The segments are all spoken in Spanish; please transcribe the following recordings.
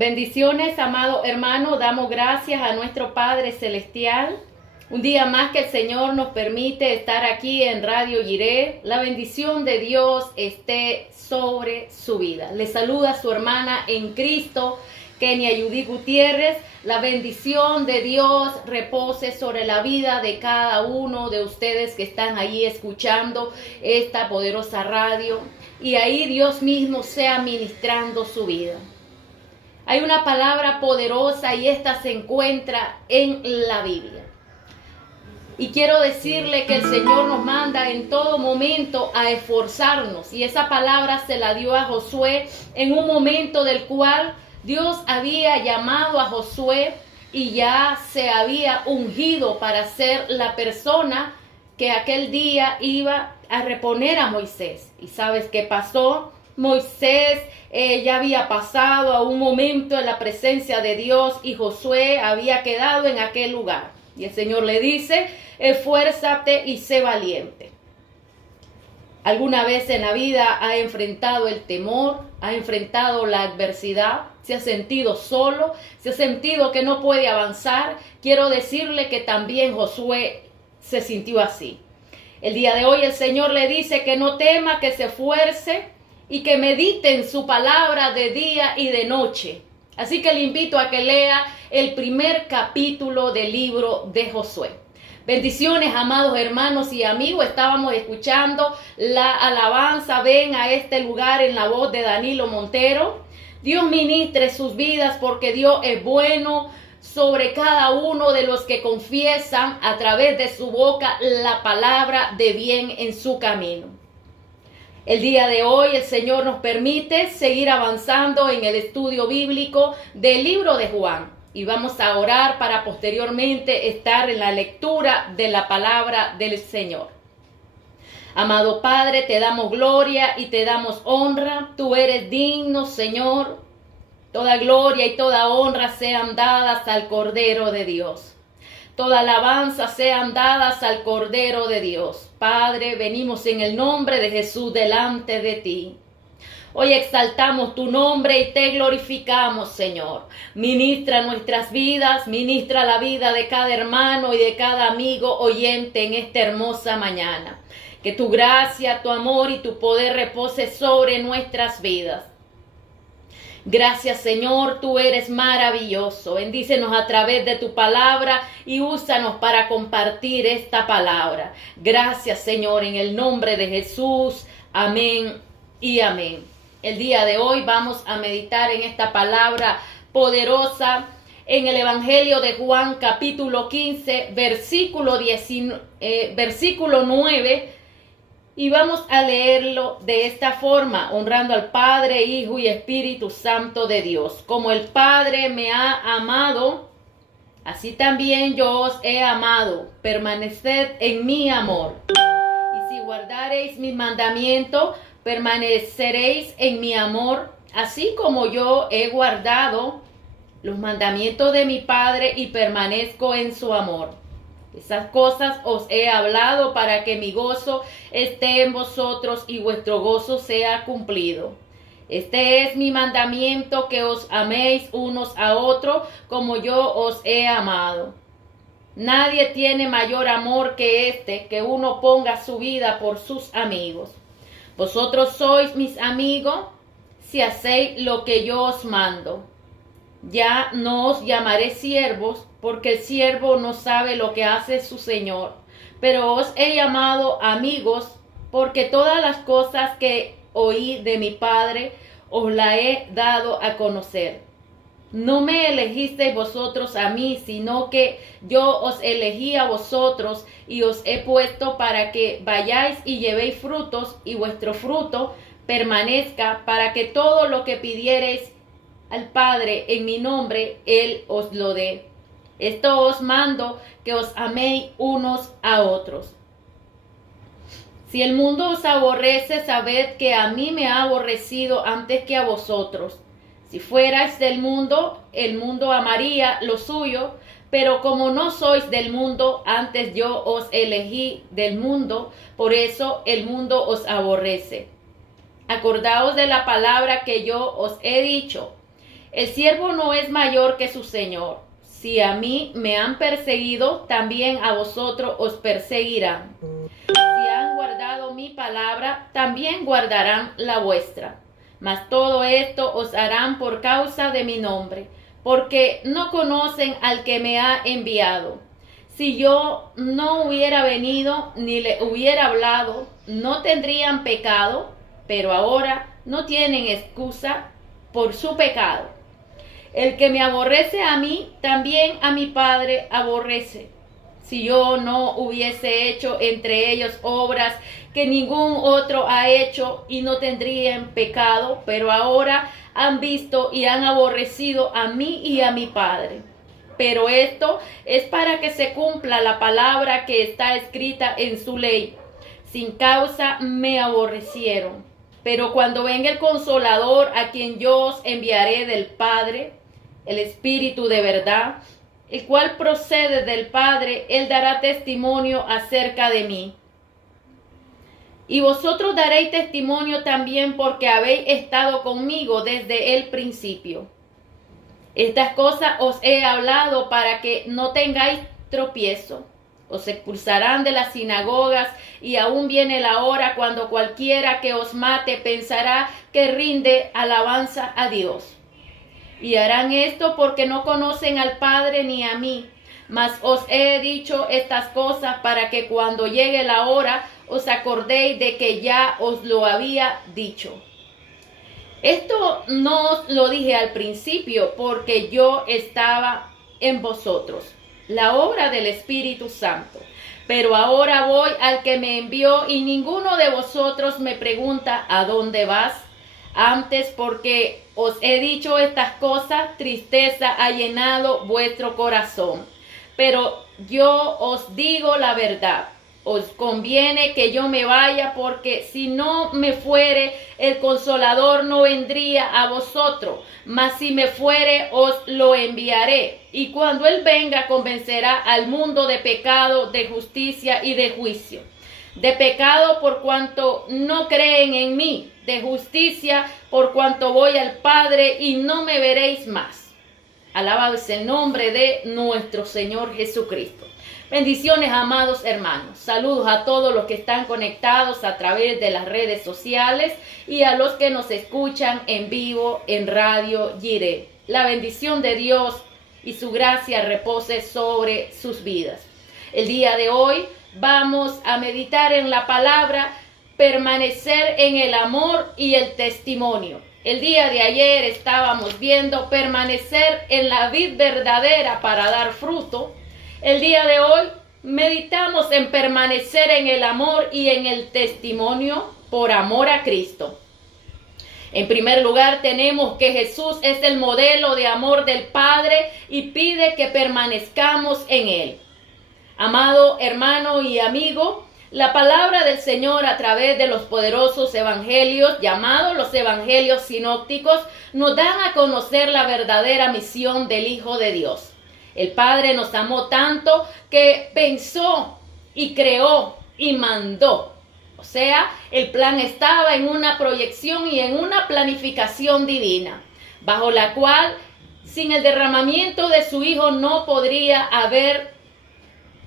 Bendiciones, amado hermano, damos gracias a nuestro Padre Celestial. Un día más que el Señor nos permite estar aquí en Radio Jireh. La bendición de Dios esté sobre su vida. Le saluda su hermana en Cristo, Kenia Judy Gutiérrez. La bendición de Dios repose sobre la vida de cada uno de ustedes que están ahí escuchando esta poderosa radio. Y ahí Dios mismo sea ministrando su vida. Hay una palabra poderosa y esta se encuentra en la Biblia. Y quiero decirle que el Señor nos manda en todo momento a esforzarnos. Y esa palabra se la dio a Josué en un momento del cual Dios había llamado a Josué y ya se había ungido para ser la persona que aquel día iba a reponer a Moisés. ¿Y sabes qué pasó? Moisés ya había pasado a un momento en la presencia de Dios y Josué había quedado en aquel lugar. Y el Señor le dice, esfuérzate y sé valiente. ¿Alguna vez en la vida ha enfrentado el temor, ha enfrentado la adversidad? ¿Se ha sentido solo? ¿Se ha sentido que no puede avanzar? Quiero decirle que también Josué se sintió así. El día de hoy el Señor le dice que no tema, que se esfuerce y que medite en su palabra de día y de noche. Así que le invito a que lea el primer capítulo del libro de Josué. Bendiciones, amados hermanos y amigos. Estábamos escuchando la alabanza Ven a este lugar en la voz de Danilo Montero. Dios ministre sus vidas porque Dios es bueno sobre cada uno de los que confiesan a través de su boca la palabra de bien en su camino. El día de hoy el Señor nos permite seguir avanzando en el estudio bíblico del libro de Juan. Y vamos a orar para posteriormente estar en la lectura de la palabra del Señor. Amado Padre, te damos gloria y te damos honra. Tú eres digno, Señor. Toda gloria y toda honra sean dadas al Cordero de Dios. Toda alabanza sean dadas al Cordero de Dios. Padre, venimos en el nombre de Jesús delante de ti. Hoy exaltamos tu nombre y te glorificamos, Señor. Ministra nuestras vidas, ministra la vida de cada hermano y de cada amigo oyente en esta hermosa mañana. Que tu gracia, tu amor y tu poder repose sobre nuestras vidas. Gracias, Señor, tú eres maravilloso. Bendícenos a través de tu palabra y úsanos para compartir esta palabra. Gracias, Señor, en el nombre de Jesús. Amén y amén. El día de hoy vamos a meditar en esta palabra poderosa en el Evangelio de Juan, capítulo 15, versículo 9. Y vamos a leerlo de esta forma, honrando al Padre, Hijo y Espíritu Santo de Dios. Como el Padre me ha amado, así también yo os he amado. Permaneced en mi amor. Y si guardareis mis mandamientos, permaneceréis en mi amor, así como yo he guardado los mandamientos de mi Padre y permanezco en su amor. Esas cosas os he hablado para que mi gozo esté en vosotros y vuestro gozo sea cumplido. Este es mi mandamiento, que os améis unos a otros como yo os he amado. Nadie tiene mayor amor que este, que uno ponga su vida por sus amigos. Vosotros sois mis amigos si hacéis lo que yo os mando. Ya no os llamaré siervos, porque el siervo no sabe lo que hace su señor, pero os he llamado amigos, porque todas las cosas que oí de mi Padre os las he dado a conocer. No me elegisteis vosotros a mí, sino que yo os elegí a vosotros y os he puesto para que vayáis y llevéis frutos, y vuestro fruto permanezca, para que todo lo que pidiereis al Padre en mi nombre, Él os lo dé. Esto os mando, que os améis unos a otros. Si el mundo os aborrece, sabed que a mí me ha aborrecido antes que a vosotros. Si fuerais del mundo, el mundo amaría lo suyo, pero como no sois del mundo, antes yo os elegí del mundo, por eso el mundo os aborrece. Acordaos de la palabra que yo os he dicho. El siervo no es mayor que su señor. Si a mí me han perseguido, también a vosotros os perseguirán. Si han guardado mi palabra, también guardarán la vuestra. Mas todo esto os harán por causa de mi nombre, porque no conocen al que me ha enviado. Si yo no hubiera venido ni le hubiera hablado, no tendrían pecado, pero ahora no tienen excusa por su pecado. El que me aborrece a mí, también a mi Padre aborrece. Si yo no hubiese hecho entre ellos obras que ningún otro ha hecho, y no tendrían pecado, pero ahora han visto y han aborrecido a mí y a mi Padre. Pero esto es para que se cumpla la palabra que está escrita en su ley. Sin causa me aborrecieron. Pero cuando venga el Consolador, a quien yo os enviaré del Padre, el Espíritu de verdad, el cual procede del Padre, él dará testimonio acerca de mí. Y vosotros daréis testimonio también, porque habéis estado conmigo desde el principio. Estas cosas os he hablado para que no tengáis tropiezo. Os expulsarán de las sinagogas, y aún viene la hora cuando cualquiera que os mate pensará que rinde alabanza a Dios. Y harán esto porque no conocen al Padre ni a mí. Mas os he dicho estas cosas para que cuando llegue la hora os acordéis de que ya os lo había dicho. Esto no os lo dije al principio, porque yo estaba en vosotros, la obra del Espíritu Santo. Pero ahora voy al que me envió, y ninguno de vosotros me pregunta ¿a dónde vas? Antes, porque os he dicho estas cosas, tristeza ha llenado vuestro corazón. Pero yo os digo la verdad. Os conviene que yo me vaya, porque si no me fuere, el Consolador no vendría a vosotros, mas si me fuere, os lo enviaré. Y cuando él venga, convencerá al mundo de pecado, de justicia y de juicio. De pecado, por cuanto no creen en mí; de justicia, por cuanto voy al Padre y no me veréis más. Alabado es el nombre de nuestro Señor Jesucristo. Bendiciones, amados hermanos. Saludos a todos los que están conectados a través de las redes sociales y a los que nos escuchan en vivo en Radio Jireh. La bendición de Dios y su gracia repose sobre sus vidas. El día de hoy vamos a meditar en la palabra permanecer en el amor y el testimonio. El día de ayer estábamos viendo permanecer en la vid verdadera para dar fruto. El día de hoy meditamos en permanecer en el amor y en el testimonio por amor a Cristo. En primer lugar, tenemos que Jesús es el modelo de amor del Padre y pide que permanezcamos en él. Amado hermano y amigo, la palabra del Señor a través de los poderosos evangelios, llamados los evangelios sinópticos, nos dan a conocer la verdadera misión del Hijo de Dios. El Padre nos amó tanto que pensó y creó y mandó. O sea, el plan estaba en una proyección y en una planificación divina, bajo la cual, sin el derramamiento de su Hijo, no podría haber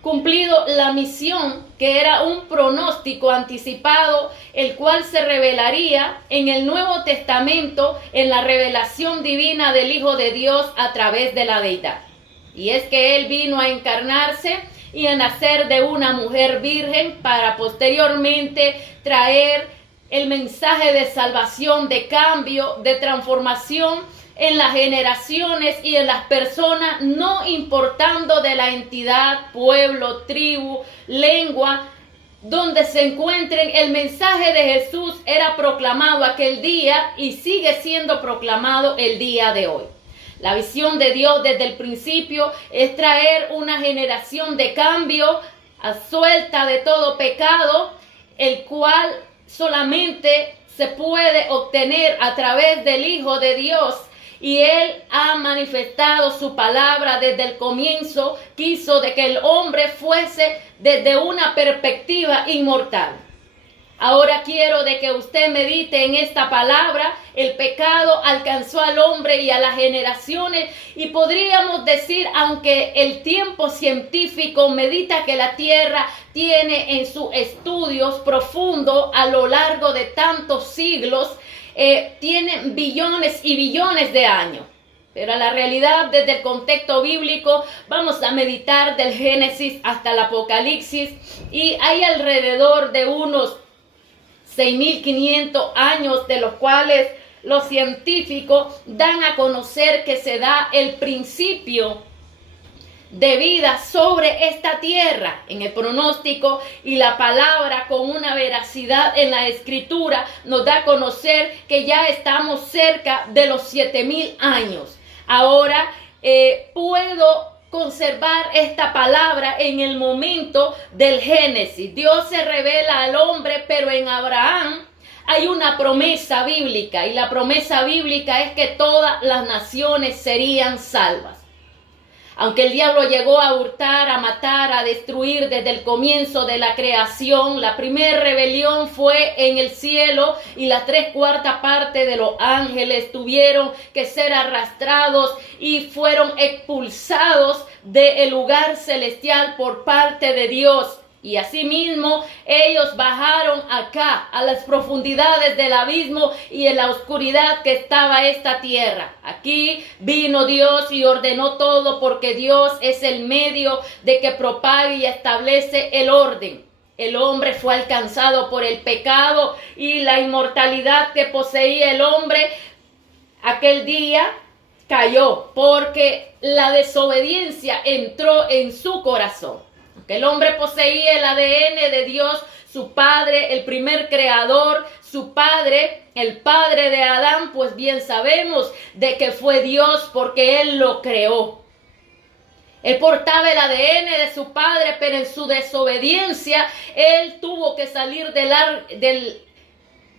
cumplido la misión, que era un pronóstico anticipado, el cual se revelaría en el Nuevo Testamento, en la revelación divina del Hijo de Dios a través de la deidad. Y es que él vino a encarnarse y a nacer de una mujer virgen para posteriormente traer el mensaje de salvación, de cambio, de transformación en las generaciones y en las personas, no importando de la entidad, pueblo, tribu, lengua, donde se encuentren. El mensaje de Jesús era proclamado aquel día y sigue siendo proclamado el día de hoy. La visión de Dios desde el principio es traer una generación de cambio, suelta de todo pecado, el cual solamente se puede obtener a través del Hijo de Dios. Y Él ha manifestado su palabra desde el comienzo. Quiso de que el hombre fuese desde una perspectiva inmortal. Ahora quiero de que usted medite en esta palabra. El pecado alcanzó al hombre y a las generaciones, y podríamos decir, aunque el tiempo científico medita que la tierra tiene en sus estudios profundos a lo largo de tantos siglos, tiene billones y billones de años. Pero la realidad, desde el contexto bíblico, vamos a meditar del Génesis hasta el Apocalipsis, y hay alrededor de unos 6.500 años, de los cuales los científicos dan a conocer que se da el principio de vida sobre esta tierra. En el pronóstico y la palabra, con una veracidad en la escritura, nos da a conocer que ya estamos cerca de los 7.000 años. Ahora puedo conservar esta palabra en el momento del Génesis. Dios se revela al hombre, pero en Abraham hay una promesa bíblica, y la promesa bíblica es que todas las naciones serían salvas. Aunque el diablo llegó a hurtar, a matar, a destruir desde el comienzo de la creación, la primera rebelión fue en el cielo, y la 3/4 parte de los ángeles tuvieron que ser arrastrados y fueron expulsados del lugar celestial por parte de Dios. Y asimismo ellos bajaron acá a las profundidades del abismo y en la oscuridad que estaba esta tierra. Aquí vino Dios y ordenó todo, porque Dios es el medio de que propague y establece el orden. El hombre fue alcanzado por el pecado, y la inmortalidad que poseía el hombre aquel día cayó, porque la desobediencia entró en su corazón. Que el hombre poseía el ADN de Dios, su padre, el primer creador, su padre, el padre de Adán, pues bien sabemos de que fue Dios, porque él lo creó. Él portaba el ADN de su padre, pero en su desobediencia él tuvo que salir del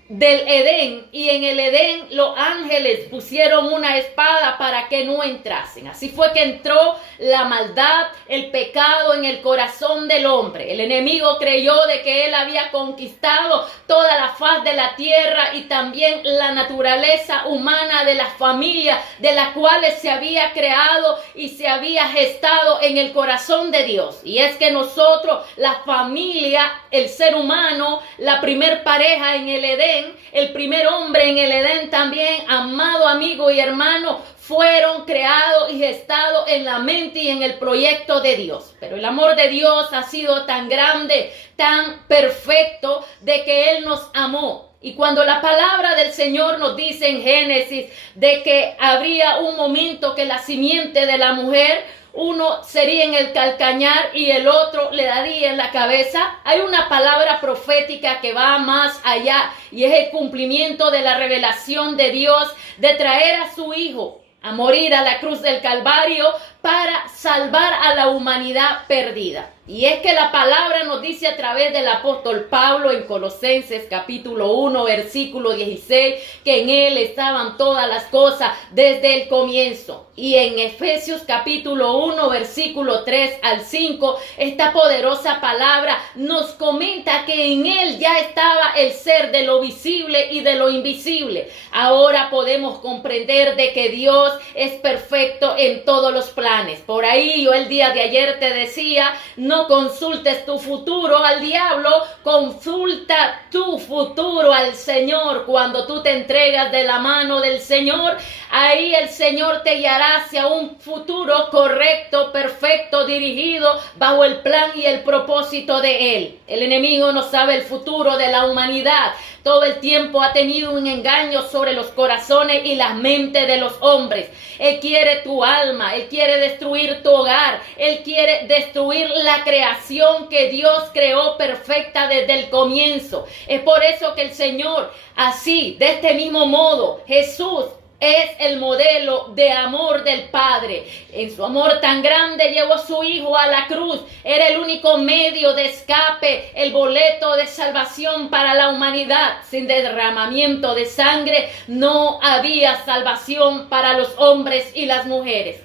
Edén, y en el Edén los ángeles pusieron una espada para que no entrasen. Así fue que entró la maldad, el pecado en el corazón del hombre. El enemigo creyó de que él había conquistado toda la faz de la tierra, y también la naturaleza humana de las familias de las cuales se había creado y se había gestado en el corazón de Dios. Y es que nosotros, la familia, el ser humano, la primer pareja en el Edén, el primer hombre en el Edén también, amado amigo y hermano, fueron creados y gestados en la mente y en el proyecto de Dios. Pero el amor de Dios ha sido tan grande, tan perfecto, de que Él nos amó. Y cuando la palabra del Señor nos dice en Génesis de que habría un momento que la simiente de la mujer, uno sería en el calcañar y el otro le daría en la cabeza, hay una palabra profética que va más allá, y es el cumplimiento de la revelación de Dios de traer a su Hijo a morir a la cruz del Calvario para salvar a la humanidad perdida. Y es que la palabra nos dice a través del apóstol Pablo en Colosenses capítulo 1 versículo 16 que en él estaban todas las cosas desde el comienzo. Y en Efesios capítulo 1 versículo 3 al 5, esta poderosa palabra nos comenta que en él ya estaba el ser de lo visible y de lo invisible. Ahora podemos comprender de que Dios es perfecto en todos los planes. Por ahí yo el día de ayer te decía, no consultes tu futuro al diablo, consulta tu futuro al Señor. Cuando tú te entregas de la mano del Señor, ahí el Señor te guiará hacia un futuro correcto, perfecto, dirigido bajo el plan y el propósito de Él. El enemigo no sabe el futuro de la humanidad. Todo el tiempo ha tenido un engaño sobre los corazones y las mentes de los hombres. Él quiere tu alma, Él quiere destruir tu hogar, Él quiere destruir la creación que Dios creó perfecta desde el comienzo. Es por eso que el Señor, así, de este mismo modo, Jesús es el modelo de amor del Padre. En su amor tan grande llevó a su Hijo a la cruz. Era el único medio de escape, el boleto de salvación para la humanidad. Sin derramamiento de sangre no había salvación para los hombres y las mujeres.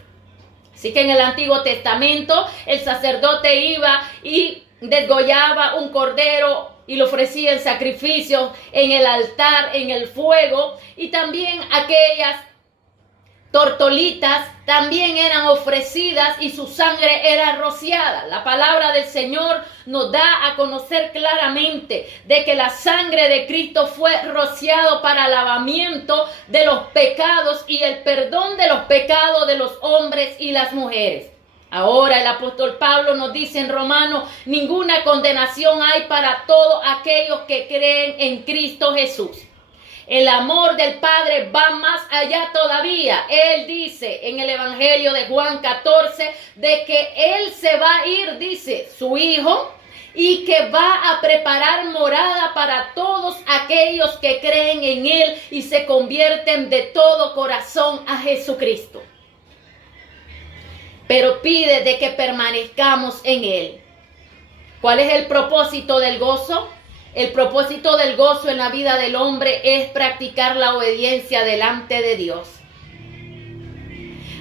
Así que en el Antiguo Testamento el sacerdote iba y desgollaba un cordero y lo ofrecía en sacrificios, en el altar, en el fuego, y también aquellas tortolitas también eran ofrecidas y su sangre era rociada. La palabra del Señor nos da a conocer claramente de que la sangre de Cristo fue rociado para el lavamiento de los pecados y el perdón de los pecados de los hombres y las mujeres. Ahora el apóstol Pablo nos dice en Romanos: ninguna condenación hay para todos aquellos que creen en Cristo Jesús. El amor del Padre va más allá todavía. Él dice en el Evangelio de Juan 14 de que Él se va a ir, dice, su Hijo, y que va a preparar morada para todos aquellos que creen en Él y se convierten de todo corazón a Jesucristo. Pero pide de que permanezcamos en Él. ¿Cuál es el propósito del gozo? El propósito del gozo en la vida del hombre es practicar la obediencia delante de Dios.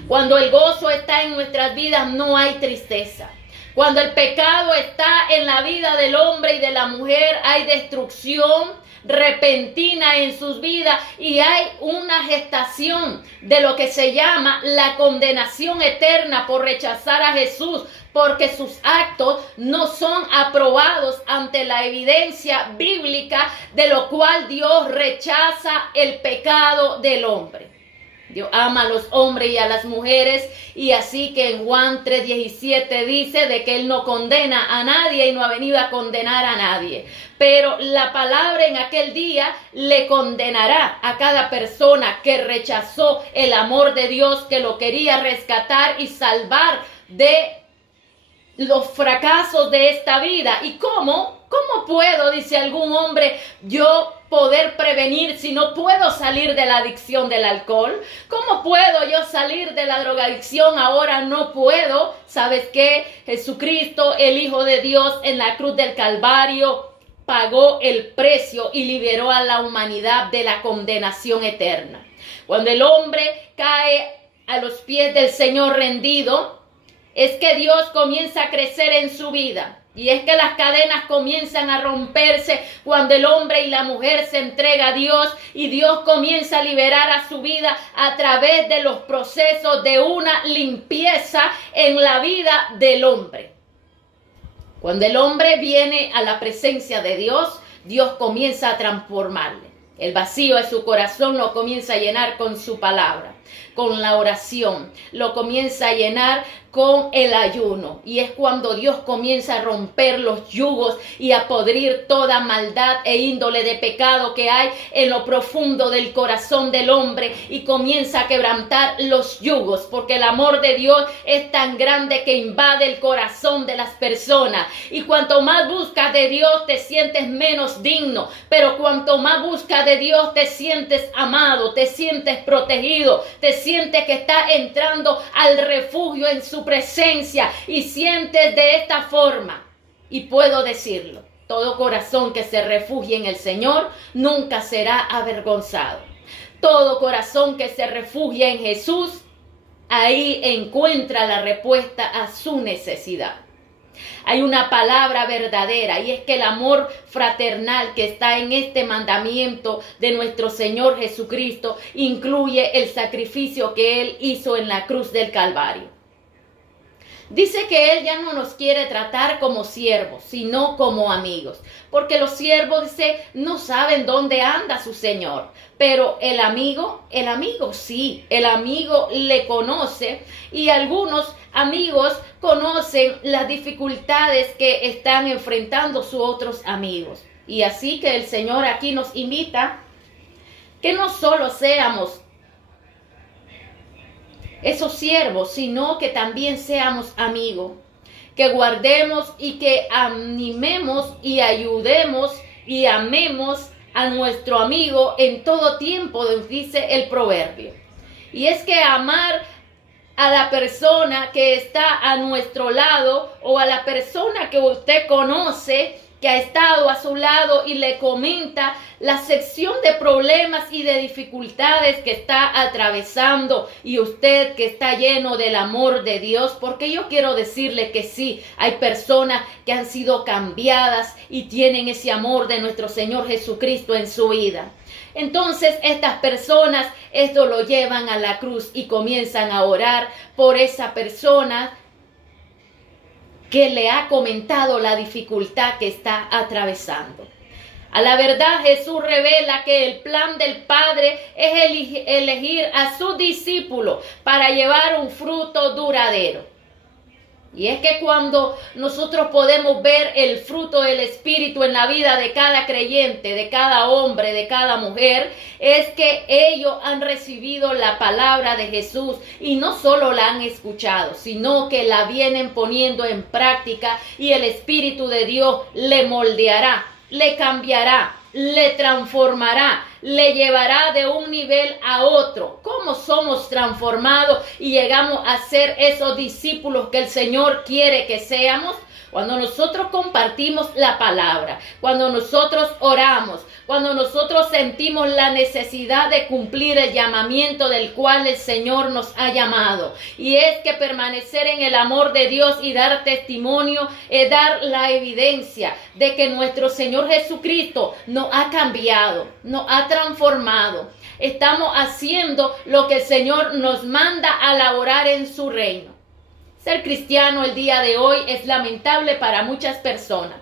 Cuando el gozo está en nuestras vidas, no hay tristeza. Cuando el pecado está en la vida del hombre y de la mujer, hay destrucción repentina en sus vidas y hay una gestación de lo que se llama la condenación eterna por rechazar a Jesús, porque sus actos no son aprobados ante la evidencia bíblica, de lo cual Dios rechaza el pecado del hombre. Dios ama a los hombres y a las mujeres, y así que en Juan 3:17 dice de que Él no condena a nadie y no ha venido a condenar a nadie. Pero la palabra en aquel día le condenará a cada persona que rechazó el amor de Dios, que lo quería rescatar y salvar de los fracasos de esta vida. ¿Y cómo puedo, dice algún hombre, yo poder prevenir si no puedo salir de la adicción del alcohol? ¿Cómo puedo yo salir de la drogadicción? Ahora no puedo. ¿Sabes qué? Jesucristo, el Hijo de Dios, en la cruz del Calvario pagó el precio y liberó a la humanidad de la condenación eterna. Cuando el hombre cae a los pies del Señor rendido, es que Dios comienza a crecer en su vida. Y es que las cadenas comienzan a romperse cuando el hombre y la mujer se entrega a Dios, y Dios comienza a liberar a su vida a través de los procesos de una limpieza en la vida del hombre. Cuando el hombre viene a la presencia de Dios, Dios comienza a transformarle. El vacío de su corazón lo comienza a llenar con su palabra, con la oración, lo comienza a llenar con el ayuno. Y es cuando Dios comienza a romper los yugos y a podrir toda maldad e índole de pecado que hay en lo profundo del corazón del hombre, y comienza a quebrantar los yugos, porque el amor de Dios es tan grande que invade el corazón de las personas. Y cuanto más buscas de Dios, te sientes menos digno, pero cuanto más buscas de Dios, te sientes amado, te sientes protegido, te sientes que estás entrando al refugio en su presencia, y sientes de esta forma. Y puedo decirlo: todo corazón que se refugie en el Señor nunca será avergonzado. Todo corazón que se refugia en Jesús, ahí encuentra la respuesta a su necesidad. Hay una palabra verdadera, y es que el amor fraternal que está en este mandamiento de nuestro Señor Jesucristo incluye el sacrificio que Él hizo en la cruz del Calvario. Dice que Él ya no nos quiere tratar como siervos, sino como amigos. Porque los siervos, dice, no saben dónde anda su Señor. Pero el amigo sí, el amigo le conoce, y algunos amigos conocen las dificultades que están enfrentando sus otros amigos. Y así que el Señor aquí nos invita que no solo seamos esos siervos, sino que también seamos amigos, que guardemos y que animemos y ayudemos y amemos a nuestro amigo en todo tiempo, dice el proverbio. Y es que amar a la persona que está a nuestro lado, o a la persona que usted conoce, que ha estado a su lado y le comenta la sección de problemas y de dificultades que está atravesando, y usted que está lleno del amor de Dios, porque yo quiero decirle que sí, hay personas que han sido cambiadas y tienen ese amor de nuestro Señor Jesucristo en su vida. Entonces estas personas esto lo llevan a la cruz y comienzan a orar por esa persona que le ha comentado la dificultad que está atravesando. A la verdad, Jesús revela que el plan del Padre es elegir a sus discípulos para llevar un fruto duradero. Y es que cuando nosotros podemos ver el fruto del Espíritu en la vida de cada creyente, de cada hombre, de cada mujer, es que ellos han recibido la palabra de Jesús y no solo la han escuchado, sino que la vienen poniendo en práctica, y el Espíritu de Dios le moldeará, le cambiará, le transformará, le llevará de un nivel a otro. ¿Cómo somos transformados y llegamos a ser esos discípulos que el Señor quiere que seamos? Cuando nosotros compartimos la palabra, cuando nosotros oramos, cuando nosotros sentimos la necesidad de cumplir el llamamiento del cual el Señor nos ha llamado. Y es que permanecer en el amor de Dios y dar testimonio es dar la evidencia de que nuestro Señor Jesucristo nos ha cambiado, nos ha transformado. Estamos haciendo lo que el Señor nos manda a laborar en su reino. Ser cristiano el día de hoy es lamentable para muchas personas.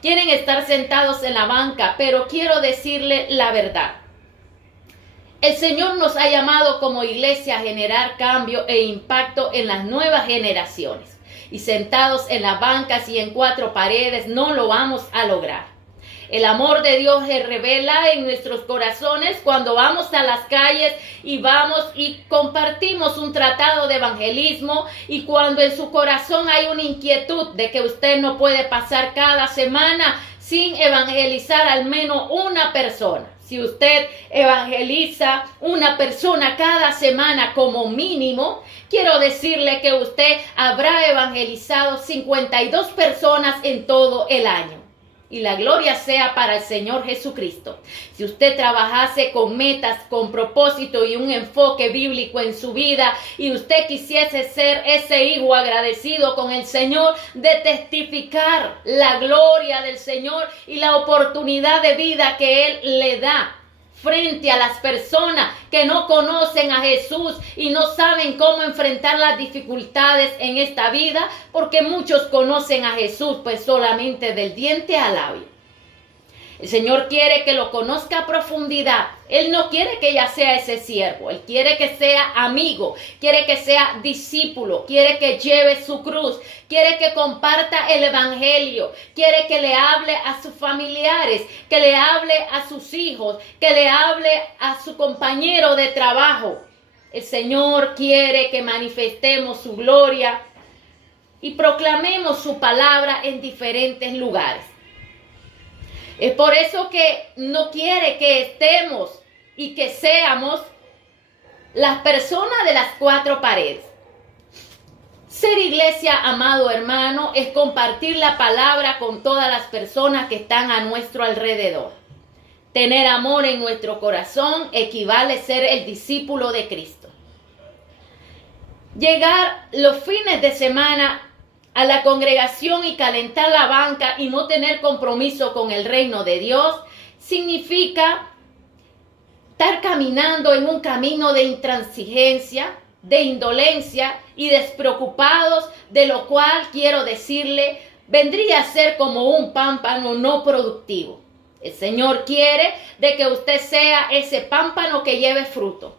Quieren estar sentados en la banca, pero quiero decirle la verdad. El Señor nos ha llamado como iglesia a generar cambio e impacto en las nuevas generaciones. Y sentados en las bancas y en cuatro paredes no lo vamos a lograr. El amor de Dios se revela en nuestros corazones cuando vamos a las calles y vamos y compartimos un tratado de evangelismo, y cuando en su corazón hay una inquietud de que usted no puede pasar cada semana sin evangelizar al menos una persona. Si usted evangeliza una persona cada semana como mínimo, quiero decirle que usted habrá evangelizado 52 personas en todo el año. Y la gloria sea para el Señor Jesucristo. Si usted trabajase con metas, con propósito y un enfoque bíblico en su vida, y usted quisiese ser ese hijo agradecido con el Señor, de testificar la gloria del Señor y la oportunidad de vida que Él le da frente a las personas que no conocen a Jesús y no saben cómo enfrentar las dificultades en esta vida, porque muchos conocen a Jesús pues solamente del diente al labio. El Señor quiere que lo conozca a profundidad. Él no quiere que ella sea ese siervo. Él quiere que sea amigo. Quiere que sea discípulo. Quiere que lleve su cruz. Quiere que comparta el evangelio. Quiere que le hable a sus familiares. Que le hable a sus hijos. Que le hable a su compañero de trabajo. El Señor quiere que manifestemos su gloria y proclamemos su palabra en diferentes lugares. Es por eso que no quiere que estemos y que seamos las personas de las cuatro paredes. Ser iglesia, amado hermano, es compartir la palabra con todas las personas que están a nuestro alrededor. Tener amor en nuestro corazón equivale a ser el discípulo de Cristo. Llegar los fines de semana a la congregación y calentar la banca y no tener compromiso con el reino de Dios significa estar caminando en un camino de intransigencia, de indolencia y despreocupados, de lo cual quiero decirle, vendría a ser como un pámpano no productivo. El Señor quiere de que usted sea ese pámpano que lleve fruto.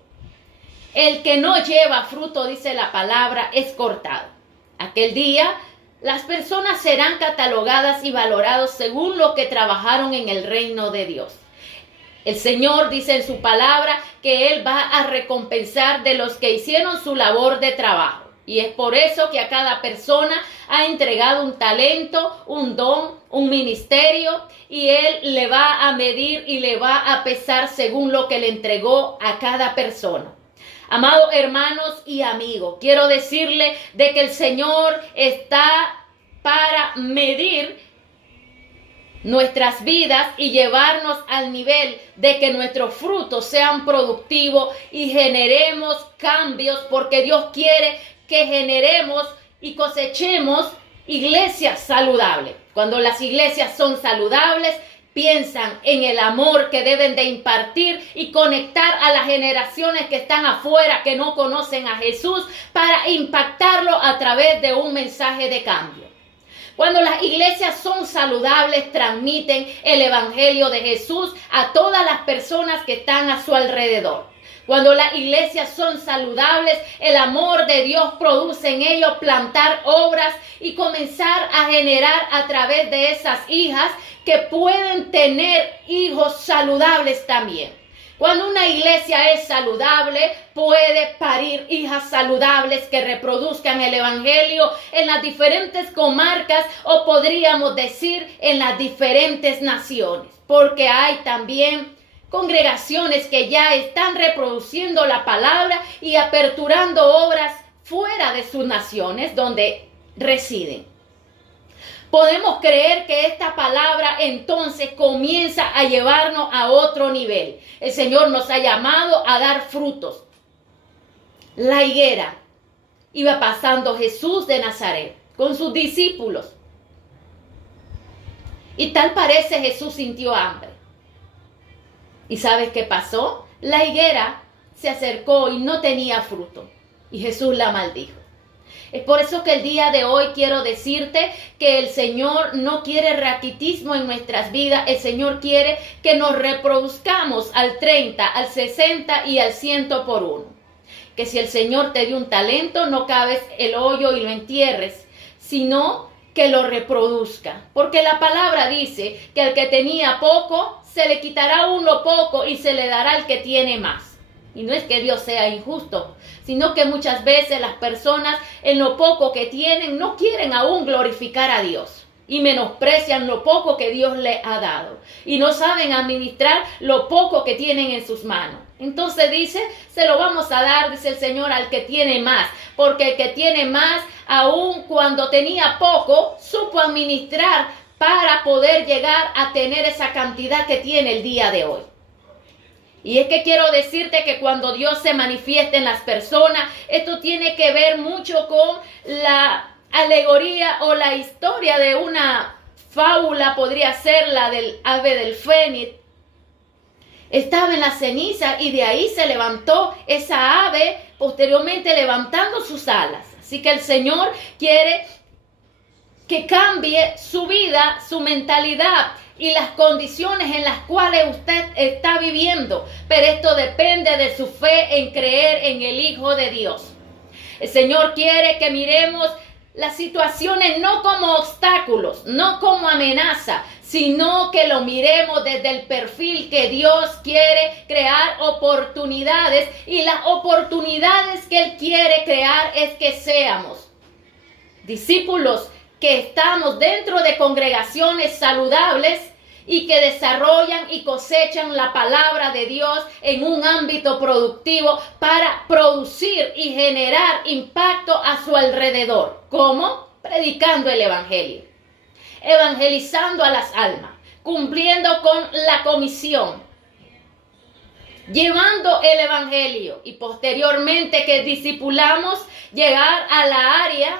El que no lleva fruto, dice la palabra, es cortado. Aquel día las personas serán catalogadas y valoradas según lo que trabajaron en el reino de Dios. El Señor dice en su palabra que Él va a recompensar de los que hicieron su labor de trabajo. Y es por eso que a cada persona ha entregado un talento, un don, un ministerio, y Él le va a medir y le va a pesar según lo que le entregó a cada persona. Amados hermanos y amigos, quiero decirle de que el Señor está para medir nuestras vidas y llevarnos al nivel de que nuestros frutos sean productivos y generemos cambios, porque Dios quiere que generemos y cosechemos iglesias saludables. Cuando las iglesias son saludables, piensan en el amor que deben de impartir y conectar a las generaciones que están afuera, que no conocen a Jesús, para impactarlo a través de un mensaje de cambio. Cuando las iglesias son saludables, transmiten el evangelio de Jesús a todas las personas que están a su alrededor. Cuando las iglesias son saludables, el amor de Dios produce en ellos plantar obras y comenzar a generar a través de esas hijas que pueden tener hijos saludables también. Cuando una iglesia es saludable, puede parir hijas saludables que reproduzcan el evangelio en las diferentes comarcas, o podríamos decir en las diferentes naciones, porque hay también congregaciones que ya están reproduciendo la palabra y aperturando obras fuera de sus naciones donde residen. Podemos creer que esta palabra entonces comienza a llevarnos a otro nivel. El Señor nos ha llamado a dar frutos. La higuera iba pasando Jesús de Nazaret con sus discípulos. Y tal parece Jesús sintió hambre. ¿Y sabes qué pasó? La higuera se acercó y no tenía fruto. Y Jesús la maldijo. Es por eso que el día de hoy quiero decirte que el Señor no quiere raquitismo en nuestras vidas. El Señor quiere que nos reproduzcamos al 30, al 60 y al 100 por uno. Que si el Señor te dio un talento, no caves el hoyo y lo entierres, sino que lo reproduzca. Porque la palabra dice que al que tenía poco, se le quitará aún lo poco y se le dará al que tiene más. Y no es que Dios sea injusto, sino que muchas veces las personas en lo poco que tienen no quieren aún glorificar a Dios y menosprecian lo poco que Dios le ha dado y no saben administrar lo poco que tienen en sus manos. Entonces dice, se lo vamos a dar, dice el Señor, al que tiene más, porque el que tiene más, aún cuando tenía poco, supo administrar para poder llegar a tener esa cantidad que tiene el día de hoy. Y es que quiero decirte que cuando Dios se manifiesta en las personas, esto tiene que ver mucho con la alegoría o la historia de una fábula, podría ser la del ave del fénix. Estaba en la ceniza y de ahí se levantó esa ave, posteriormente levantando sus alas. Así que el Señor quiere que cambie su vida, su mentalidad y las condiciones en las cuales usted está viviendo. Pero esto depende de su fe en creer en el Hijo de Dios. El Señor quiere que miremos las situaciones no como obstáculos, no como amenaza, sino que lo miremos desde el perfil que Dios quiere crear oportunidades. Y las oportunidades que Él quiere crear es que seamos discípulos que estamos dentro de congregaciones saludables y que desarrollan y cosechan la palabra de Dios en un ámbito productivo para producir y generar impacto a su alrededor. ¿Cómo? Predicando el evangelio, evangelizando a las almas, cumpliendo con la comisión, llevando el evangelio y posteriormente que discipulamos, llegar a la área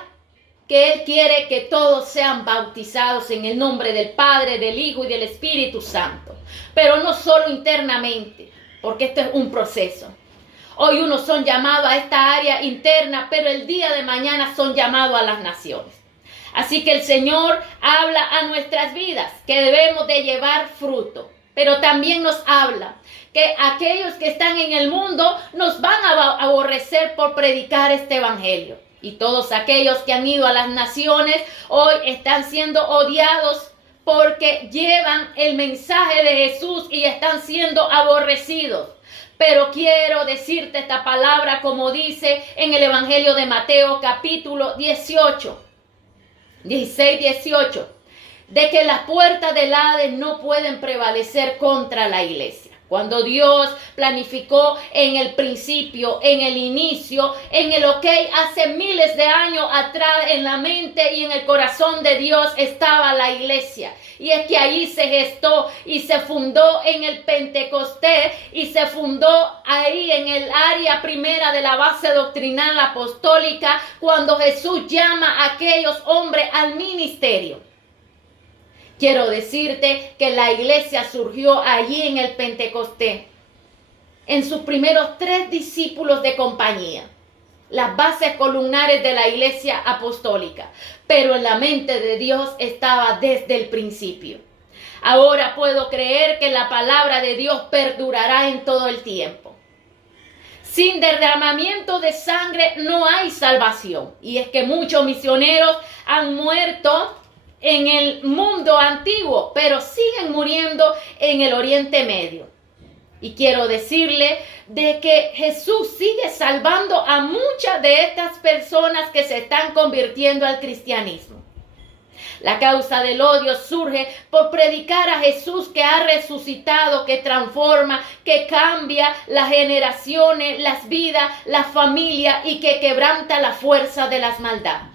que Él quiere que todos sean bautizados en el nombre del Padre, del Hijo y del Espíritu Santo. Pero no solo internamente, porque esto es un proceso. Hoy unos son llamados a esta área interna, pero el día de mañana son llamados a las naciones. Así que el Señor habla a nuestras vidas que debemos de llevar fruto. Pero también nos habla que aquellos que están en el mundo nos van a aborrecer por predicar este evangelio. Y todos aquellos que han ido a las naciones hoy están siendo odiados porque llevan el mensaje de Jesús y están siendo aborrecidos. Pero quiero decirte esta palabra como dice en el Evangelio de Mateo capítulo 16, 18, de que las puertas del Hades no pueden prevalecer contra la iglesia. Cuando Dios planificó en el principio, en el inicio, en el hace miles de años atrás, en la mente y en el corazón de Dios estaba la iglesia. Y es que ahí se gestó y se fundó en el Pentecostés y se fundó ahí en el área primera de la base doctrinal apostólica cuando Jesús llama a aquellos hombres al ministerio. Quiero decirte que la iglesia surgió allí en el Pentecostés, en sus primeros 3 discípulos de compañía, las bases columnares de la iglesia apostólica, pero en la mente de Dios estaba desde el principio. Ahora puedo creer que la palabra de Dios perdurará en todo el tiempo. Sin derramamiento de sangre no hay salvación, y es que muchos misioneros han muerto en el mundo antiguo, pero siguen muriendo en el Oriente Medio. Y quiero decirle de que Jesús sigue salvando a muchas de estas personas que se están convirtiendo al cristianismo. La causa del odio surge por predicar a Jesús que ha resucitado, que transforma, que cambia las generaciones, las vidas, la familia y que quebranta la fuerza de las maldades.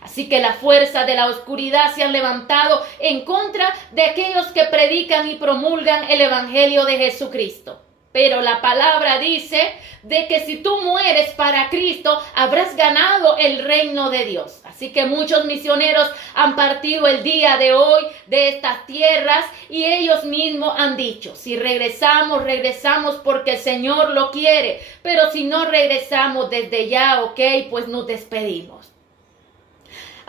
Así que la fuerza de la oscuridad se han levantado en contra de aquellos que predican y promulgan el evangelio de Jesucristo. Pero la palabra dice de que si tú mueres para Cristo, habrás ganado el reino de Dios. Así que muchos misioneros han partido el día de hoy de estas tierras y ellos mismos han dicho, si regresamos, regresamos porque el Señor lo quiere. Pero si no regresamos desde ya, pues nos despedimos.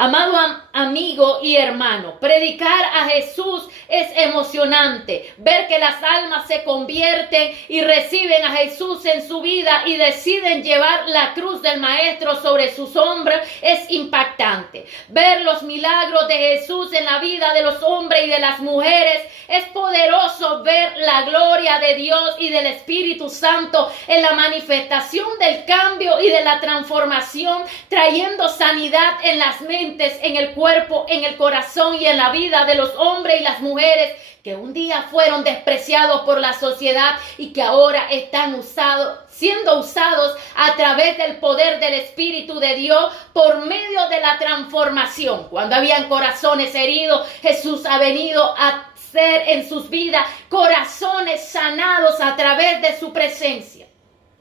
Amado amigo y hermano, predicar a Jesús es emocionante. Ver que las almas se convierten y reciben a Jesús en su vida y deciden llevar la cruz del Maestro sobre sus hombros es impactante. Ver los milagros de Jesús en la vida de los hombres y de las mujeres es poderoso. Ver la gloria de Dios y del Espíritu Santo en la manifestación del cambio y de la transformación, trayendo sanidad en las mentes, en el cuerpo, en el corazón y en la vida de los hombres y las mujeres que un día fueron despreciados por la sociedad y que ahora están siendo usados a través del poder del Espíritu de Dios por medio de la transformación. Cuando habían corazones heridos, Jesús ha venido a ser en sus vidas corazones sanados a través de su presencia.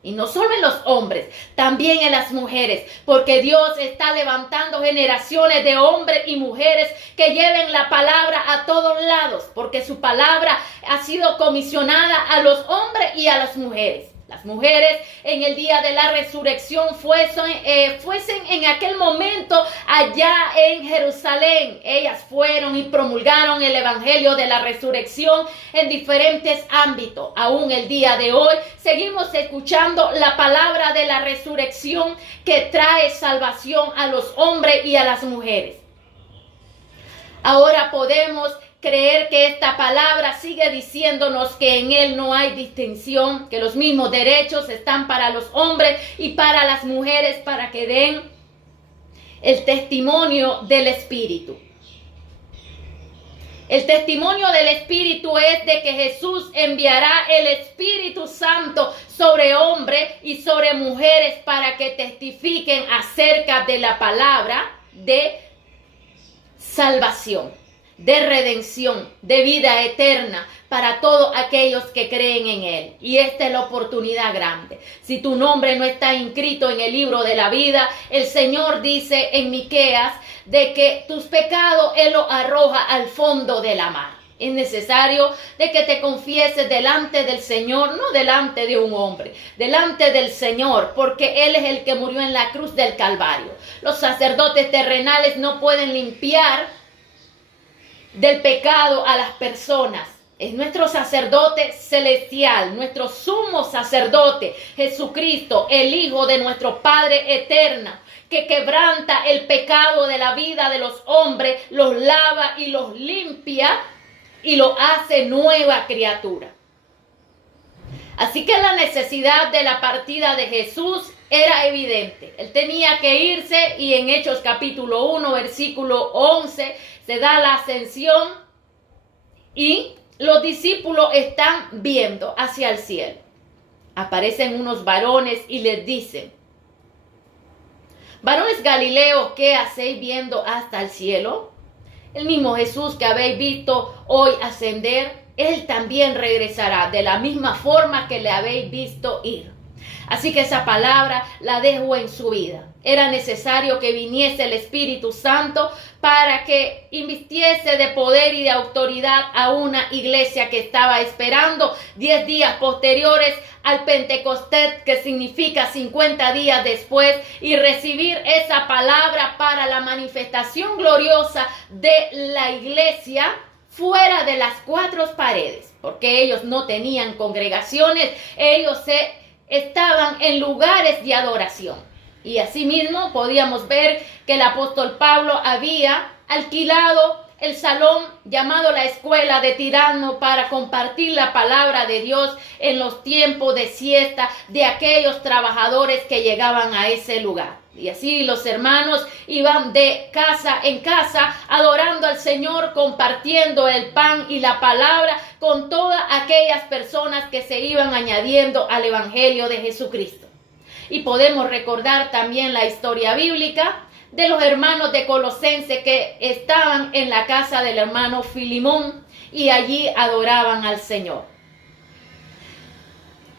Y no solo en los hombres, también en las mujeres, porque Dios está levantando generaciones de hombres y mujeres que lleven la palabra a todos lados, porque su palabra ha sido comisionada a los hombres y a las mujeres. Las mujeres en el día de la resurrección fuesen en aquel momento allá en Jerusalén. Ellas fueron y promulgaron el evangelio de la resurrección en diferentes ámbitos. Aún el día de hoy seguimos escuchando la palabra de la resurrección que trae salvación a los hombres y a las mujeres. Ahora podemos creer que esta palabra sigue diciéndonos que en él no hay distinción, que los mismos derechos están para los hombres y para las mujeres para que den el testimonio del Espíritu. El testimonio del Espíritu es de que Jesús enviará el Espíritu Santo sobre hombres y sobre mujeres para que testifiquen acerca de la palabra de salvación, de redención, de vida eterna para todos aquellos que creen en Él. Y esta es la oportunidad grande. Si tu nombre no está inscrito en el libro de la vida, el Señor dice en Miqueas de que tus pecados Él los arroja al fondo de la mar. Es necesario de que te confieses delante del Señor, no delante de un hombre, delante del Señor, porque Él es el que murió en la cruz del Calvario. Los sacerdotes terrenales no pueden limpiar del pecado a las personas. Es nuestro sacerdote celestial, nuestro sumo sacerdote, Jesucristo, el Hijo de nuestro Padre eterno, que quebranta el pecado de la vida de los hombres, los lava y los limpia y los hace nueva criatura. Así que la necesidad de la partida de Jesús era evidente. Él tenía que irse y en Hechos capítulo 1, versículo 11, se da la ascensión y los discípulos están viendo hacia el cielo. Aparecen unos varones y les dicen: varones Galileos, ¿qué hacéis viendo hasta el cielo? El mismo Jesús que habéis visto hoy ascender, Él también regresará de la misma forma que le habéis visto ir. Así que esa palabra la dejo en su vida. Era necesario que viniese el Espíritu Santo para que invistiese de poder y de autoridad a una iglesia que estaba esperando 10 días posteriores al Pentecostés, que significa 50 días después, y recibir esa palabra para la manifestación gloriosa de la iglesia fuera de las 4 paredes, porque ellos no tenían congregaciones, ellos estaban en lugares de adoración. Y asimismo podíamos ver que el apóstol Pablo había alquilado el salón llamado la escuela de Tirano para compartir la palabra de Dios en los tiempos de siesta de aquellos trabajadores que llegaban a ese lugar. Y así los hermanos iban de casa en casa adorando al Señor, compartiendo el pan y la palabra con todas aquellas personas que se iban añadiendo al Evangelio de Jesucristo. Y podemos recordar también la historia bíblica de los hermanos de Colosense que estaban en la casa del hermano Filimón y allí adoraban al Señor.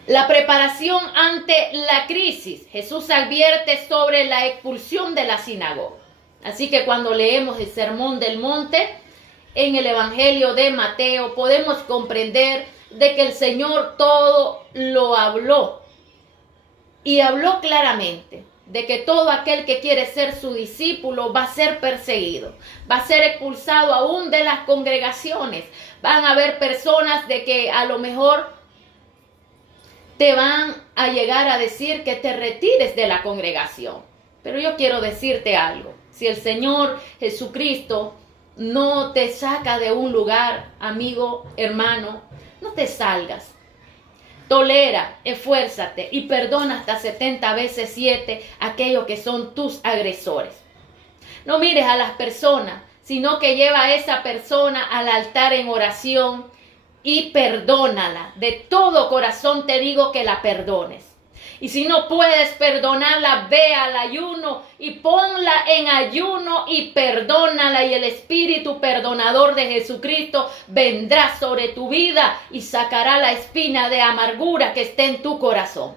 La preparación ante la crisis. Jesús advierte sobre la expulsión de la sinagoga. Así que cuando leemos el Sermón del Monte en el Evangelio de Mateo, podemos comprender de que el Señor todo lo habló. Y habló claramente de que todo aquel que quiere ser su discípulo va a ser perseguido, va a ser expulsado aún de las congregaciones. Van a haber personas de que a lo mejor te van a llegar a decir que te retires de la congregación. Pero yo quiero decirte algo. Si el Señor Jesucristo no te saca de un lugar, amigo, hermano, no te salgas. Tolera, esfuérzate y perdona hasta 70 veces 7 aquellos que son tus agresores. No mires a las personas, sino que lleva a esa persona al altar en oración y perdónala. De todo corazón te digo que la perdones. Y si no puedes perdonarla, ve al ayuno y ponla en ayuno y perdónala, y el Espíritu perdonador de Jesucristo vendrá sobre tu vida y sacará la espina de amargura que esté en tu corazón.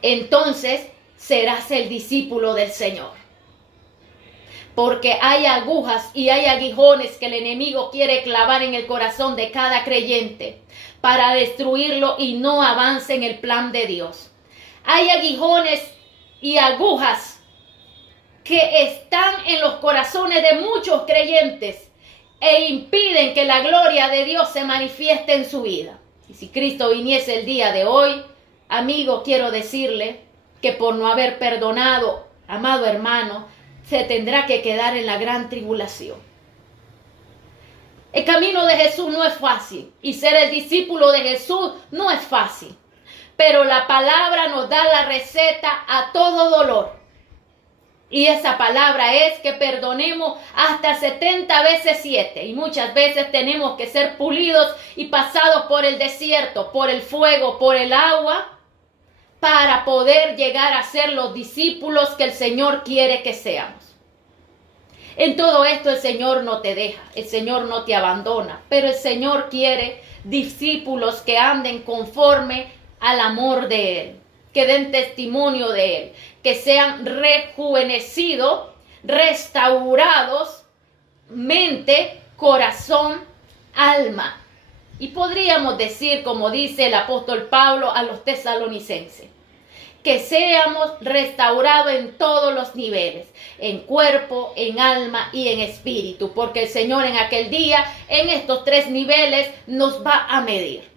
Entonces serás el discípulo del Señor. Porque hay agujas y hay aguijones que el enemigo quiere clavar en el corazón de cada creyente para destruirlo y no avance en el plan de Dios. Hay aguijones y agujas que están en los corazones de muchos creyentes e impiden que la gloria de Dios se manifieste en su vida. Y si Cristo viniese el día de hoy, amigo, quiero decirle que por no haber perdonado, amado hermano, se tendrá que quedar en la gran tribulación. El camino de Jesús no es fácil y ser el discípulo de Jesús no es fácil. Pero la palabra nos da la receta a todo dolor. Y esa palabra es que perdonemos hasta 70 veces 7. Y muchas veces tenemos que ser pulidos y pasados por el desierto, por el fuego, por el agua, para poder llegar a ser los discípulos que el Señor quiere que seamos. En todo esto el Señor no te deja, el Señor no te abandona, pero el Señor quiere discípulos que anden conforme al amor de Él, que den testimonio de Él, que sean rejuvenecidos, restaurados, mente, corazón, alma. Y podríamos decir, como dice el apóstol Pablo a los tesalonicenses, que seamos restaurados en todos los niveles, en cuerpo, en alma y en espíritu, porque el Señor en aquel día, en estos 3 niveles, nos va a medir.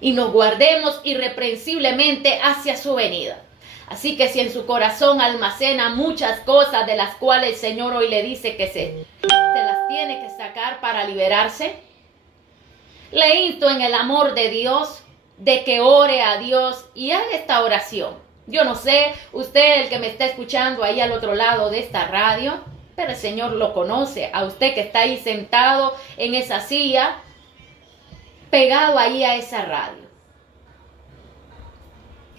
Y nos guardemos irreprensiblemente hacia su venida. Así que si en su corazón almacena muchas cosas de las cuales el Señor hoy le dice que se las tiene que sacar para liberarse, le insto en el amor de Dios de que ore a Dios y haga esta oración. Yo no sé, usted el que me está escuchando ahí al otro lado de esta radio, pero el Señor lo conoce. A usted que está ahí sentado en esa silla, pegado ahí a esa radio.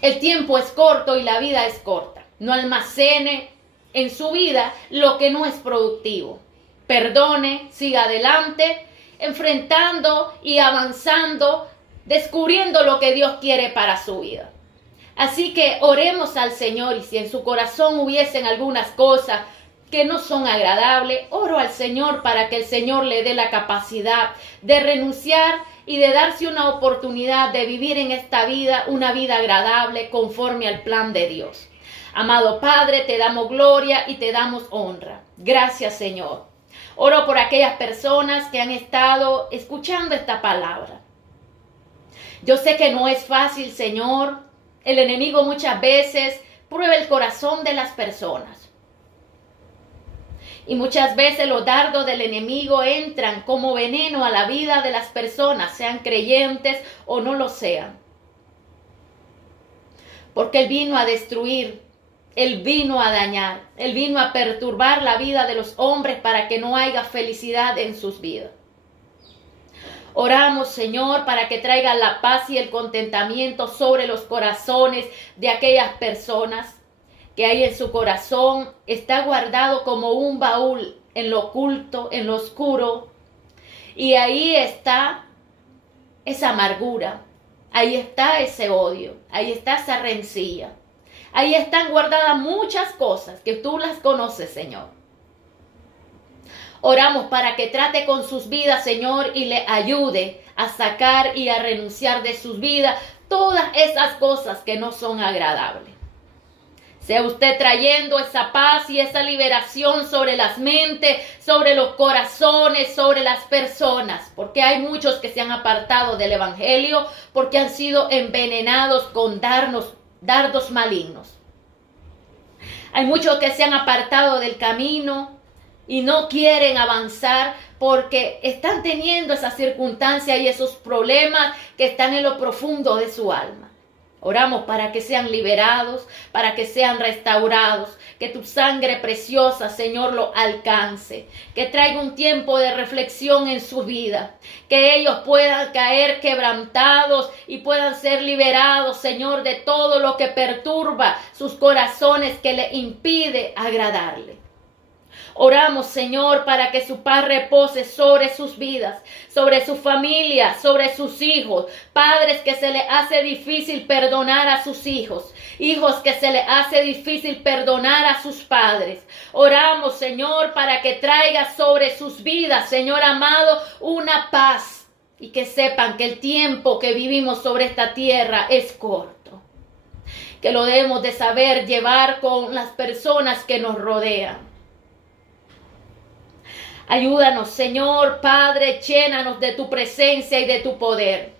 El tiempo es corto y la vida es corta. No almacene en su vida lo que no es productivo. Perdone, siga adelante, enfrentando y avanzando, descubriendo lo que Dios quiere para su vida. Así que oremos al Señor, y si en su corazón hubiesen algunas cosas que no son agradables, oro al Señor para que el Señor le dé la capacidad de renunciar y de darse una oportunidad de vivir en esta vida una vida agradable conforme al plan de Dios. Amado Padre, te damos gloria y te damos honra. Gracias, Señor. Oro por aquellas personas que han estado escuchando esta palabra. Yo sé que no es fácil, Señor. El enemigo muchas veces prueba el corazón de las personas. Y muchas veces los dardos del enemigo entran como veneno a la vida de las personas, sean creyentes o no lo sean. Porque Él vino a destruir, Él vino a dañar, Él vino a perturbar la vida de los hombres para que no haya felicidad en sus vidas. Oramos, Señor, para que traiga la paz y el contentamiento sobre los corazones de aquellas personas que hay en su corazón, está guardado como un baúl en lo oculto, en lo oscuro. Y ahí está esa amargura, ahí está ese odio, ahí está esa rencilla. Ahí están guardadas muchas cosas que tú las conoces, Señor. Oramos para que trate con sus vidas, Señor, y le ayude a sacar y a renunciar de sus vidas todas esas cosas que no son agradables. Sea usted trayendo esa paz y esa liberación sobre las mentes, sobre los corazones, sobre las personas. Porque hay muchos que se han apartado del Evangelio porque han sido envenenados con dardos malignos. Hay muchos que se han apartado del camino y no quieren avanzar porque están teniendo esas circunstancias y esos problemas que están en lo profundo de su alma. Oramos para que sean liberados, para que sean restaurados, que tu sangre preciosa, Señor, lo alcance, que traiga un tiempo de reflexión en su vida, que ellos puedan caer quebrantados y puedan ser liberados, Señor, de todo lo que perturba sus corazones, que le impide agradarle. Oramos, Señor, para que su paz repose sobre sus vidas, sobre su familia, sobre sus hijos. Padres que se les hace difícil perdonar a sus hijos. Hijos que se les hace difícil perdonar a sus padres. Oramos, Señor, para que traiga sobre sus vidas, Señor amado, una paz. Y que sepan que el tiempo que vivimos sobre esta tierra es corto. Que lo debemos de saber llevar con las personas que nos rodean. Ayúdanos, Señor, Padre, llénanos de tu presencia y de tu poder.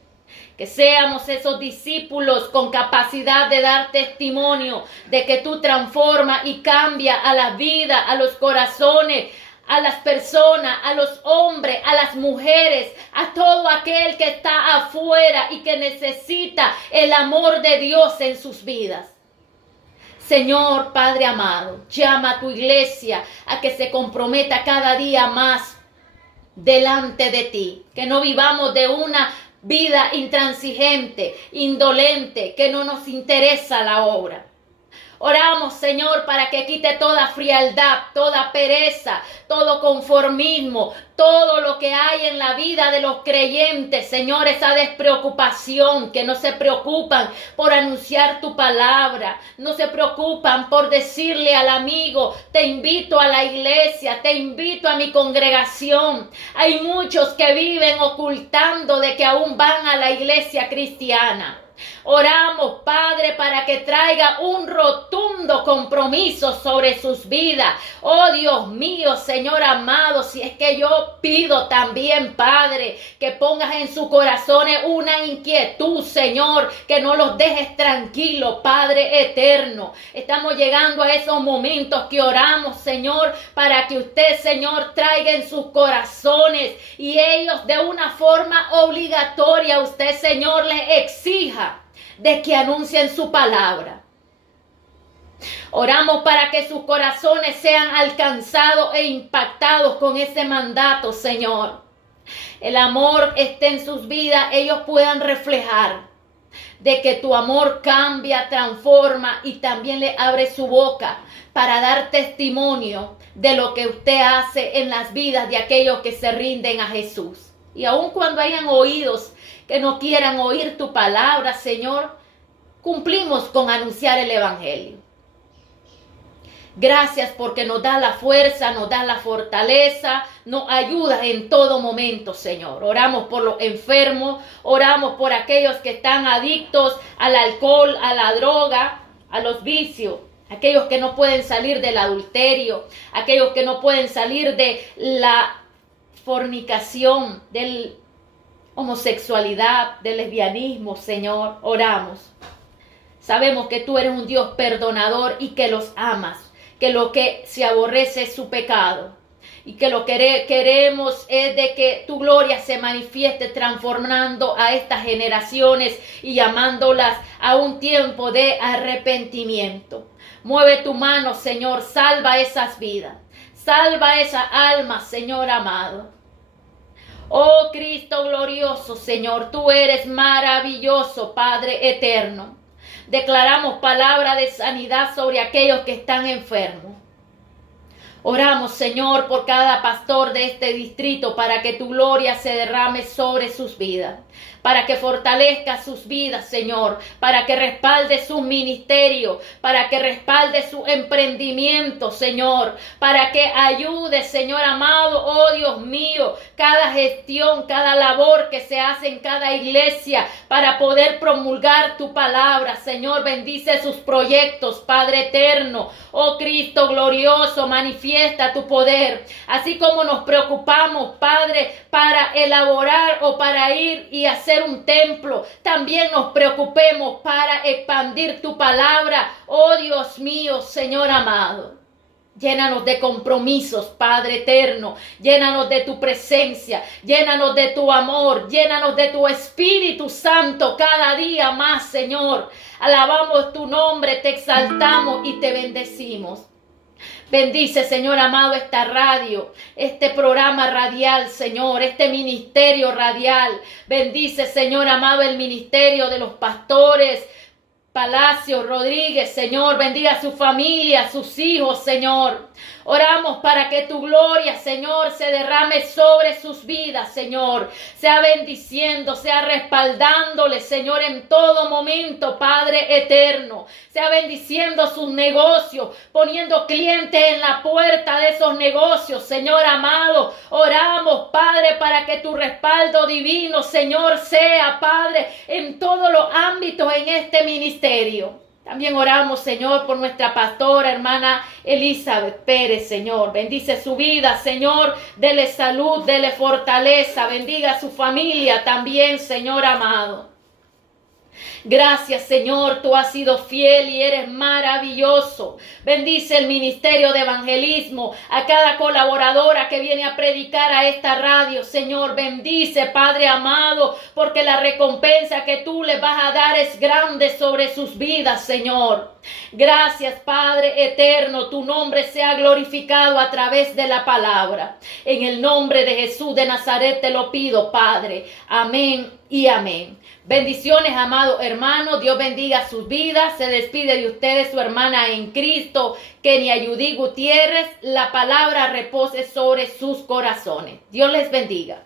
Que seamos esos discípulos con capacidad de dar testimonio de que tú transformas y cambias a la vida, a los corazones, a las personas, a los hombres, a las mujeres, a todo aquel que está afuera y que necesita el amor de Dios en sus vidas. Señor Padre amado, llama a tu iglesia a que se comprometa cada día más delante de ti. Que no vivamos de una vida intransigente, indolente, que no nos interesa la obra. Oramos, Señor, para que quite toda frialdad, toda pereza, todo conformismo, todo lo que hay en la vida de los creyentes, Señor, esa despreocupación, que no se preocupan por anunciar tu palabra, no se preocupan por decirle al amigo, te invito a la iglesia, te invito a mi congregación. Hay muchos que viven ocultando de que aún van a la iglesia cristiana. Oramos, Padre, para que traiga un rotundo compromiso sobre sus vidas. Oh Dios mío, Señor amado, si es que yo pido también, Padre, que pongas en sus corazones una inquietud, Señor, que no los dejes tranquilos, Padre eterno. Estamos llegando a esos momentos que oramos, Señor, para que usted, Señor, traiga en sus corazones y ellos de una forma obligatoria, usted, Señor, les exija de que anuncien su palabra. Oramos para que sus corazones sean alcanzados e impactados con ese mandato, Señor. El amor esté en sus vidas, ellos puedan reflejar de que tu amor cambia, transforma y también le abre su boca para dar testimonio de lo que usted hace en las vidas de aquellos que se rinden a Jesús. Y aun cuando hayan oídos que no quieran oír tu palabra, Señor, cumplimos con anunciar el Evangelio. Gracias porque nos da la fuerza, nos da la fortaleza, nos ayuda en todo momento, Señor. Oramos por los enfermos, oramos por aquellos que están adictos al alcohol, a la droga, a los vicios, aquellos que no pueden salir del adulterio, aquellos que no pueden salir de la fornicación, de la homosexualidad, del lesbianismo, Señor. Oramos. Sabemos que tú eres un Dios perdonador y que los amas, que lo que se aborrece es su pecado y que lo que queremos es de que tu gloria se manifieste transformando a estas generaciones y llamándolas a un tiempo de arrepentimiento. Mueve tu mano, Señor, salva esas vidas, salva esas almas, Señor amado. Oh Cristo glorioso, Señor, tú eres maravilloso, Padre eterno. Declaramos palabra de sanidad sobre aquellos que están enfermos. Oramos, Señor, por cada pastor de este distrito para que tu gloria se derrame sobre sus vidas, para que fortalezca sus vidas, Señor, para que respalde su ministerio, para que respalde su emprendimiento, Señor, para que ayude, Señor amado, oh Dios mío, cada gestión, cada labor que se hace en cada iglesia para poder promulgar tu palabra, Señor. Bendice sus proyectos, Padre eterno, oh Cristo glorioso, manifiesta tu poder, así como nos preocupamos, Padre, para elaborar o para ir y hacer un templo, también nos preocupemos para expandir tu palabra, oh Dios mío, Señor amado. Llénanos de compromisos, Padre eterno, llénanos de tu presencia, llénanos de tu amor, llénanos de tu Espíritu Santo cada día más, Señor. Alabamos tu nombre, te exaltamos y te bendecimos. Bendice, Señor amado, esta radio, este programa radial, Señor, este ministerio radial. Bendice, Señor amado, el ministerio de los pastores Palacio Rodríguez, Señor. Bendiga a su familia, a sus hijos, Señor. Oramos para que tu gloria, Señor, se derrame sobre sus vidas, Señor. Sea bendiciendo, sea respaldándole, Señor, en todo momento, Padre eterno. Sea bendiciendo sus negocios, poniendo clientes en la puerta de esos negocios, Señor amado. Oramos, Padre, para que tu respaldo divino, Señor, sea, Padre, en todos los ámbitos en este ministerio. También oramos, Señor, por nuestra pastora, hermana Elizabeth Pérez, Señor. Bendice su vida, Señor. Dele salud, dele fortaleza. Bendiga a su familia también, Señor amado. Gracias, Señor, tú has sido fiel y eres maravilloso. Bendice el ministerio de evangelismo, a cada colaboradora que viene a predicar a esta radio, Señor. Bendice, Padre amado, porque la recompensa que tú les vas a dar es grande sobre sus vidas, Señor. Gracias, Padre eterno, tu nombre sea glorificado a través de la palabra. En el nombre de Jesús de Nazaret te lo pido, Padre. Amén y amén. Bendiciones, amados hermanos. Dios bendiga sus vidas. Se despide de ustedes su hermana en Cristo, Kenia Judy Gutiérrez. La palabra repose sobre sus corazones. Dios les bendiga.